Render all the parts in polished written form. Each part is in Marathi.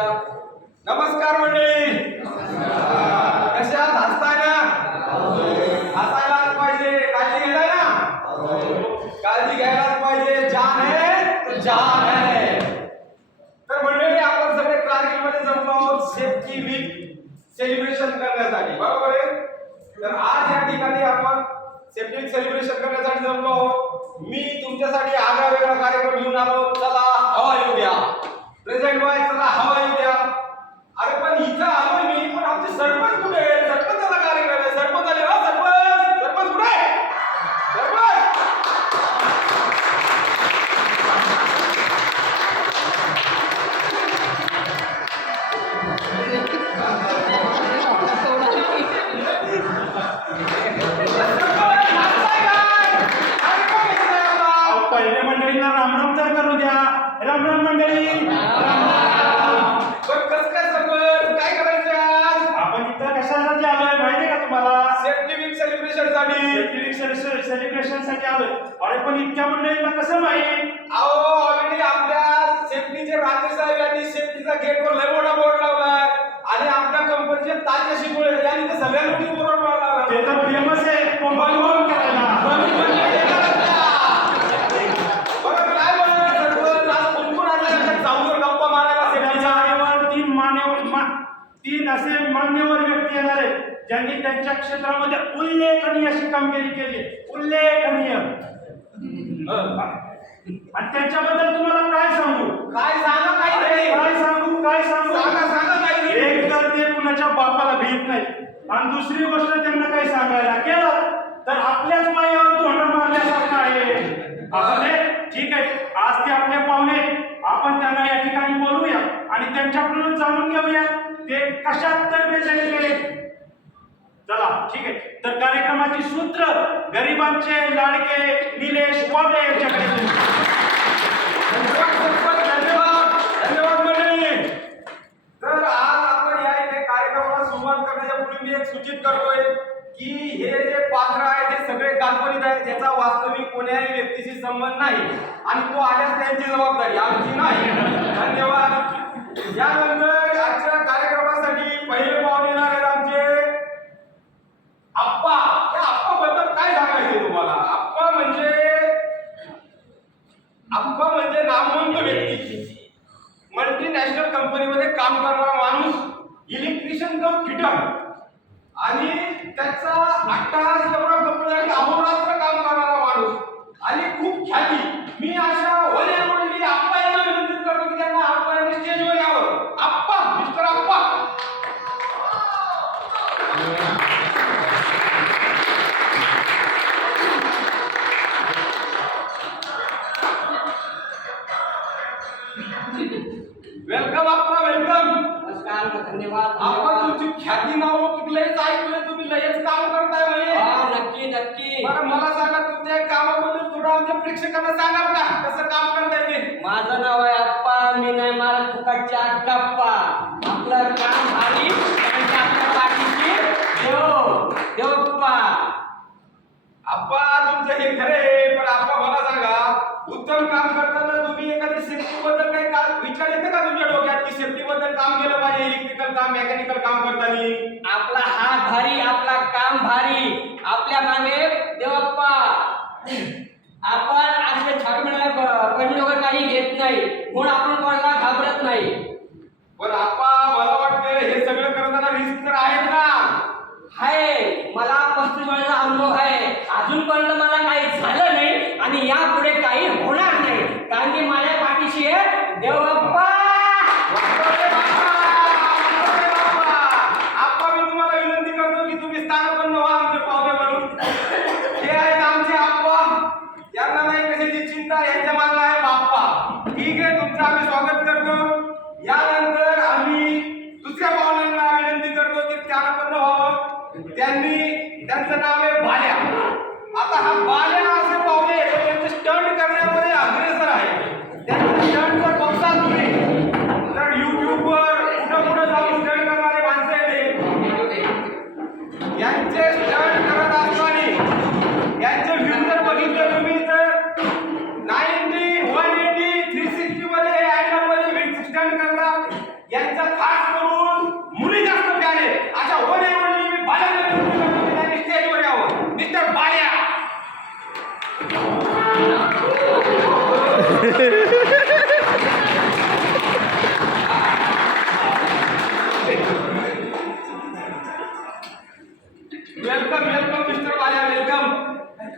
द्या. नमस्कार मंडळी. कशा आहात? हसताय ना? हसायलाच पाहिजे. काळजी घेताय ना? काळजी घ्यायलाच पाहिजे. जान है तो जहान है. तर मंडळी, आपण सगळे कारगिलमध्ये जमलो आहोत सेफ्टी वीक सेलिब्रेशन करण्यासाठी, बरोबर आहे? तर आज या ठिकाणी आपण सेफ्टी वीक सेलिब्रेशन करण्यासाठी जमलो आहोत. मी तुमच्यासाठी आगळा वेगळा कार्यक्रम घेऊन आलो. चला हवा येऊ द्या. प्रेझेंट बॉय, चला हवा येऊ द्या. अरे पण इथं आलोय मी, पण आमचे सरपंच कुठे आहे? सरपंचाचा कार्यक्रम आहे. सरपंच आले. हो सरपंच, सरपंच कुठे आहे? सरपंच पहिले मंडळीला रामराम तर करू द्या. राम राम मंडळी. काय करायचं आज? आपण इथं कशासाठी आलोय माहितीये का तुम्हाला? सेफ्टी वीक सेलिब्रेशन साठी. सेलिब्रेशन साठी आलोय. अरे पण इतक्या मंडळीला कसं माहित? अहो, ऑलरेडी आपल्या सेफ्टीचे राजे साहेब यांनी सेफ्टीचा गेटवर लय मोठा बोर्ड लावलाय आणि आपल्या कंपनीचे तात्या शिकवले यांनी तर सगळ्या लोकांनी बोर्ड लावला. ते तर फेमस आहे मोबाईल वर करायला. बरं काय बोलणार सरपंच? आज कोण आले जाऊन गप्पा मारायला सेफ्टीच्या? जागेवर तीन असे मान्यवर व्यक्ती येणार आहेत ज्यांनी त्यांच्या क्षेत्रामध्ये उल्लेखनीय अशी कामगिरी केली. उल्लेखनीय. आणि त्यांच्याबद्दल तुम्हाला काय सांगू? काय सांगा काही काय सांगू सांगा काही. एक तर ते कुणाच्या बापाला भीत नाही आणि दुसरी गोष्ट त्यांना काही सांगायला केलं तर आपल्याच पायावर तोंड मारल्यासारखं आहे. असं नाही, ठीक आहे. आज ते आपले पाहुणे, आपण त्यांना या ठिकाणी बोलूया आणि त्यांच्याकडून जाणून घेऊया ते कशात तर बेचलेले. चला ठीक आहे. तर कार्यक्रमाची सूत्र गरिबांचे लाडके निलेश वाबळे यांच्याकडे. धन्यवाद मंडळी. तर आज आपण या इथे कार्यक्रमाला सुरुवात करण्याच्या पूर्वी मी एक सूचित करतोय की हे जे पात्र आहेत ते सगळे काल्पनिक आहेत. याचा वास्तविक कोण्याही व्यक्तीशी संबंध नाही आणि तो आल्यास त्यांची जबाबदारी, आमची नाही. धन्यवाद. यानंतर आजच्या कार्यक्रमासाठी पहिले पाहुणे येणार आहेत आमचे आप्पा. या आप्पा बद्दल काय सांगायचे तुम्हाला? आप्पा म्हणजे नामवंत व्यक्ती, मल्टीनॅशनल कंपनीमध्ये काम करणारा माणूस, इलेक्ट्रिशियन कम फिटर आणि त्याचा अट्टाहास एवढा कंपनीसाठी अहोरात्र काम करणारा माणूस आणि खूप ख्याती. मी अशा वरील आप्पा यांना विनंती करतो की त्यांना आप्पा यांनी स्टेजवर यावं. आप्पा, मिस्टर आप्पा. वेलकम आप्पा, वेलकम. नमस्कार, धन्यवाद. आप्पा, तुमची ख्याती नाव लयच ऐकलंय, तुम्ही लयच काम करताय म्हणे. नक्की. बरं मला सांगा, तुमच्या कामाबद्दल थोडं आमच्या प्रेक्षकांना सांगाल का कसं काम करताय ते? माझं नाव आहे आप्पा. मी नाही मला फुकटच्या गप्पा. आपलं काम भारी आणि आपल्या पाठीची देवप्पा. आप्पा, तुमचं हे खरे, पण आप्पा मला सांगा, उत्तम काम करताना तुम्ही एखादी सेफ्टी बद्दल काही विचार येते का तुमच्या डोक्यात की सेफ्टी बद्दल काम केलं पाहिजे, इलेक्ट्रिकल काम, मेकॅनिकल काम करताना? आपला हात भारी, आपला काम भारी, आपल्या मागे देवप्पा. आपण असे छाटमेळा वगैरे काही घेत नाही म्हणून आपण कोणाला घाबरत नाही. पण आप्पा, मला वाटतं हे सगळं करताना रिस्क तर आहेत ना? आहे. मला 35 वर्षाचा अनुभव आहे. अजूनपर्यंत मला काही झालं नाही आणि यापुढे काही होणार नाही, कारण की माझ्या पाठीशी आहे देवप्पा. आप्पा, मी तुम्हाला विनंती करतो की तुम्ही स्थानापन्न व्हा आमचे पाहुणे म्हणून. हे आहेत आमचे आप्पा. यांना नाही कशाची चिंता, यांच्या मागला आहे बाप्पा. ठीक आहे, तुमचं आम्ही स्वागत करतो. यानंतर आम्ही दुसऱ्या पाहुण्यांना विनंती करतो की स्थानापन्न व्हावं. त्यांचं नाव आहे बाल्या. आता हा बाल्या असे पाहुणे त्यांचे स्टंट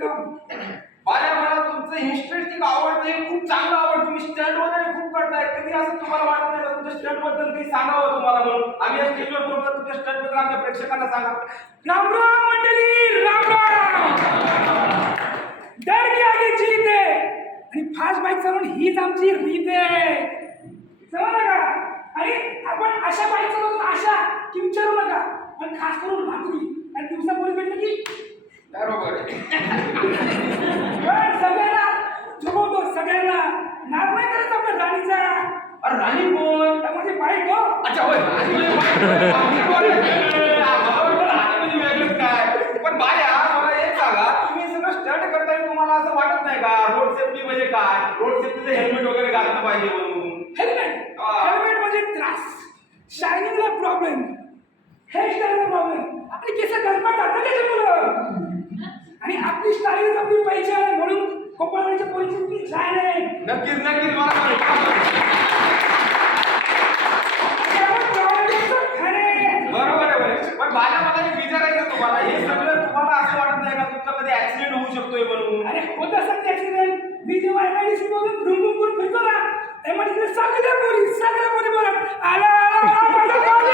काम. बाल्या मला तुमचं हिस्ट्रीची आवडते, खूप चांगलं आवडतं. तुम्ही स्टंट वगैरे खूप करताय. कधी असं तुम्हाला वाटत नाही का तुमच्या स्टंट बद्दल काही सांगावं तुम्हाला म्हणून? आम्ही या स्टेजवर बोलतो, तुमच्या स्टंट बद्दल आमच्या प्रेक्षकांना सांगा. राम राम मंडळी, राम राम. डर के आगे जीत आहे आणि फास्ट बाईक चालवून हीच आमची रीत आहे. समजलं का? आणि आपण अशा बाईक चालवतो, अशा की विचारू नका. पण खास करून रात्री आणि दिवसा पोलीस भेटलं की बरोबर आहे. पण सगळ्यांना झोपवतो, सगळ्यांना नाद नाही करायचं आपल्या राणीचा. अरे राणी कोण? म्हणजे बाईक हो. अच्छा होय, राणी म्हणजे बाई. मला वाटलं राणी म्हणजे वेगळंच काय. पण बाल्या मला एक सांगा, तुम्ही सगळं स्टंट करताना तुम्हाला असं वाटत नाही का रोड सेफ्टी म्हणजे काय? रोड सेफ्टीचं हेल्मेट वगैरे घातलं पाहिजे म्हणून? हेल्मेट म्हणजे त्रास, शायनिंगला प्रॉब्लेम, हेअरस्टाईलला प्रॉब्लेम, आपली केस गणपतात ना त्याच्यामुळं. आणि आपली स्टाईल आपली पाहिजे म्हणून कोपरवाडीच्या पोलिसांची छान आहे. नक्कीच नक्कीच मला बरोबर आहे बरोबर. पण बाल्या मला एक विचारायचं तुम्हाला, हे सगळं तुम्हाला असं वाटत नाही का तुमच्यामध्ये ऍक्सिडेंट होऊ शकतोय म्हणून? अरे होत असत ऍक्सिडेंट. मी जेव्हा MIDC मधून धुमधुम करून फिरतो ना, MIDC सगळ्या पोरी बोलत आला आला माझा गाडी.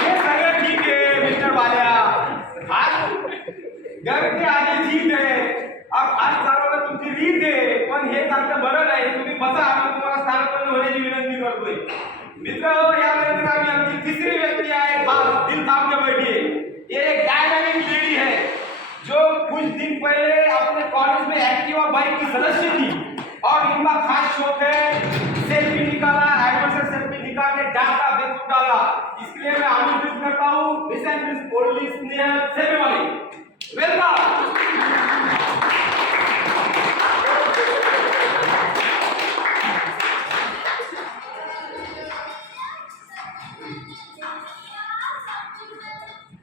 हे सगळं ठीक आहे मिस्टर बाल्या. आज गर्दी आली ठीक आहे, आज चालवणं तुमची रीत आहे. पण हे चांगलं बरं नाही. तुम्ही बसा, आम्ही तुम्हाला स्थानापन्न होण्याची विनंती करतोय. मित्र यानंतर आम्ही आमची तिसरी व्यक्ती आहे, खास दिल थाम के बैठी है. ये एक डायनामिक लेडी है जो कुछ दिन पहले अपने कॉलेज में एक्टिवा बाइक की सदस्य थी और इनका खास शौक है सेल्फी निकाला, एडवेंचर सेल्फी निकाल के डाटा फेसबुक डाला. इसके लिए मैं आमंत्रित करता हूँ miss and miss police Snehal सेमीवाली. Welcome.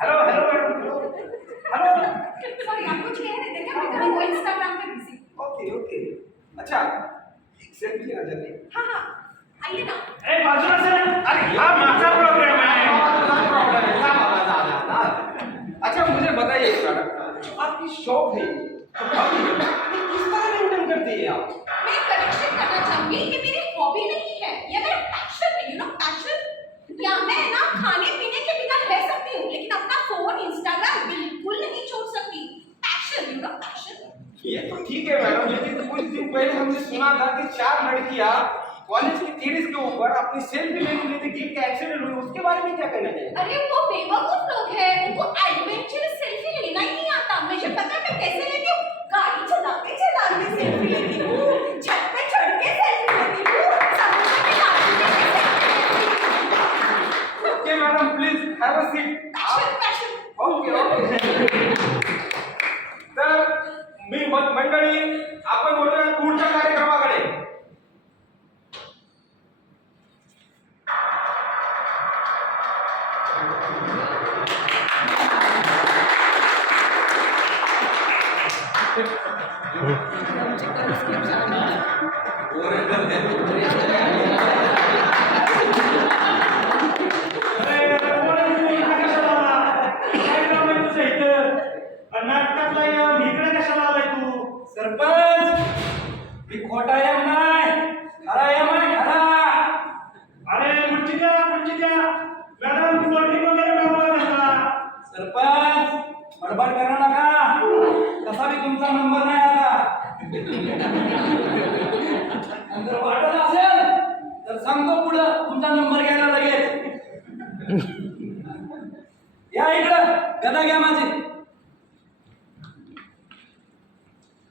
Hello hello hello. Sorry, आप कुछ कह रहे थे क्या? मैं कभी वो इंस्टाग्राम पे बिजी. Okay okay. अच्छा एक सेल्फी लेना चाहते हैं? हाँ हाँ, आइए ना. ए बाजूला सर. अरे हा माझा प्रोग्राम आहे. अच्छा मुझे बताइए मैडम, जो आपकी शौक है ये किस तरह मेंटेन करती है आप? मैं करेक्शन करना चाहूंगी, ये मेरी हॉबी नहीं है, ये मेरा पैशन है. You know passion. या मैं ना खाने पीने के बिना रह सकती हूँ, लेकिन अपना फोन इंस्टाग्राम बिल्कुल नहीं छोड़ सकती. Passion, you know passion. ये तो ठीक है मैडम, लेकिन कुछ दिन पहले हमने सुना था कि 4 लड़कियां कॉलेज की टेरेस के ऊपर अपनी सेल्फी लेने गई थी, एक एक्सीडेंट हुई. उसके बारे में क्या कहना चाहिए? अरे वो बेवकूफ लोग हैं, उनको एडवेंचरस सेल्फी लेना ही नहीं आता. मुझे पता है मैं कैसे लेती हूँ. गाड़ी चलाते चलाते सेल्फी लेती हूँ, छत पे चढ़ के सेल्फी लेती हूँ, समुद्र के किनारे पे सेल्फी लेती हूँ. Okay madam please have a seat. Passion passion. Okay okay. तर मी मंडळी आपण बोलूया पुढच्या कार्यक्रमाकडे. सरपंच, मी खोटा एम नाही, खरा एम आहे खरा. अरे मुर्ची द्या मॅडम कोल्ड्रिंक वगैरे मागवा त्याला. सरपंच बडबड करू नका, तसा बी तुमचा नंबर नाही आला. आणि जर वाटत असेल तर सांगतो पुढं तुमचा नंबर घ्यायला लगेच. या इकडं, गदा घ्या माझी.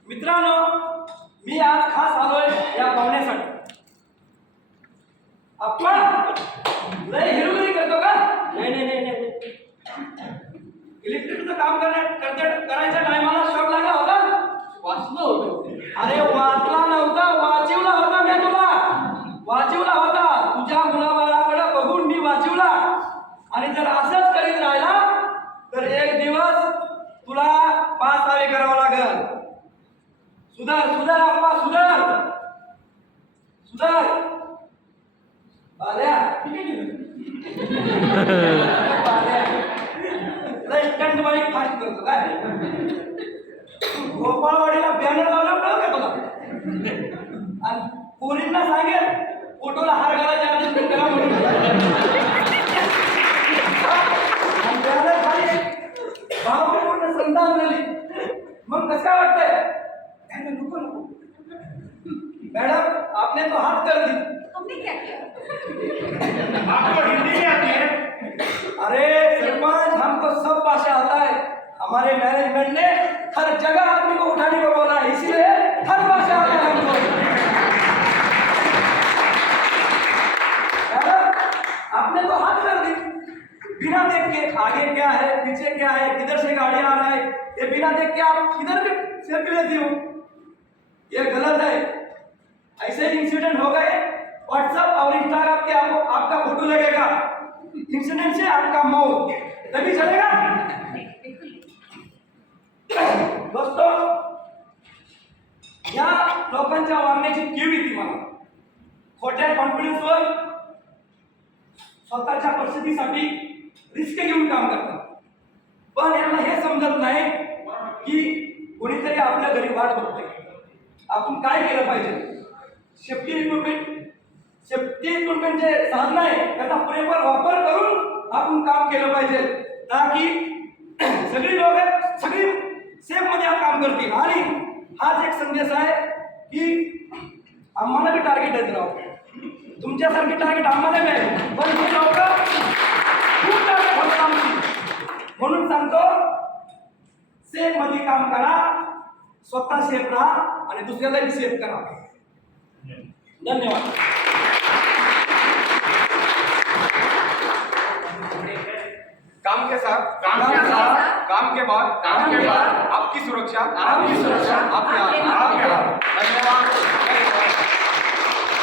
मित्रांनो, मी आज खास आलोय या पाहुण्यासाठी. आपण लय हिरोगिरी करतो का? नाही. इलेक्ट्रिकचं काम करायच्या टायमाला शॉक लागला होता. वाचलो होतो. अरे वाचला नव्हता, वाचिवला होता. मी तुला वाचिवला होता. तुझ्या मुलाबाळाकडे बघून मी वाचिवला. आणि जर असंच करीत राहिला तर एक दिवस तुला पास करावं लागेल. सुधार अप्पा, सुधार. आल्या. लय स्टंट बाईक फास्ट करतो काय गोपाळवाडीला बॅनर लावला कळलं का तुला आणि पोरींना सांगेल फोटोला हार घालायच्या आधी करा म्हणून आणि बॅनर खाली भावने पूर्ण संतान झाली मग कसं काय वाटतंय नको नको मैडम आपने तो हाथ कर दी हमने क्या किया आपको हिंदी नहीं आती है? अरे सरपंच हमको सब भाषा आता है हमारे मैनेजमेंट ने हर जगह आदमी को उठाने को बोला है इसीलिए हर भाषा आता है हमको मैडम आपने तो हाथ कर दी बिना देख के आगे क्या है पीछे क्या है किधर से गाड़ी आ रहा है ये बिना देख के आप किधर भी सेल्फी लेती हो ये गलत है ऐसे इंसिडेंट हो गए व्हाट्सएप और इंस्टाग्राम पे आपको आपका फोटो लगेगा इंसिडेंट से आपका मौत तभी चलेगा दोस्तों या लोकांच्या वागण्याची कीव येते मला खोट्या कॉन्फिडन्सवर स्वतःच्या परिस्थितीसाठी रिस्क घेऊन काम करतात पण यांना हे समजत नाही की कोणीतरी आपल्या घरी वाट बघतोय आपण काय केलं पाहिजे सेफ्टी इक्विपमेंट जे साधन आहे त्याचा पुरेपूर वापर करून आपण काम केलं पाहिजे ताकी सगळी लोक सगळी सेफ मध्ये काम करतील आणि हाच एक संदेश आहे की आम्हाला बी टार्गेट देत राहू तुमच्यासारखे टार्गेट आम्हाला मिळेल पण हे लोक खूप टार्गेट होतात आमची म्हणून सांगतो सेफ मध्ये काम करा स्वतः सेफ राहा आणि दुसऱ्यालाही सेफ करा धन्यवाद काम के साथ काम के साथ, काम के बाद आपकी सुरक्षा आपकी सुरक्षा, आपके हाथ आपके हाथ। धन्यवाद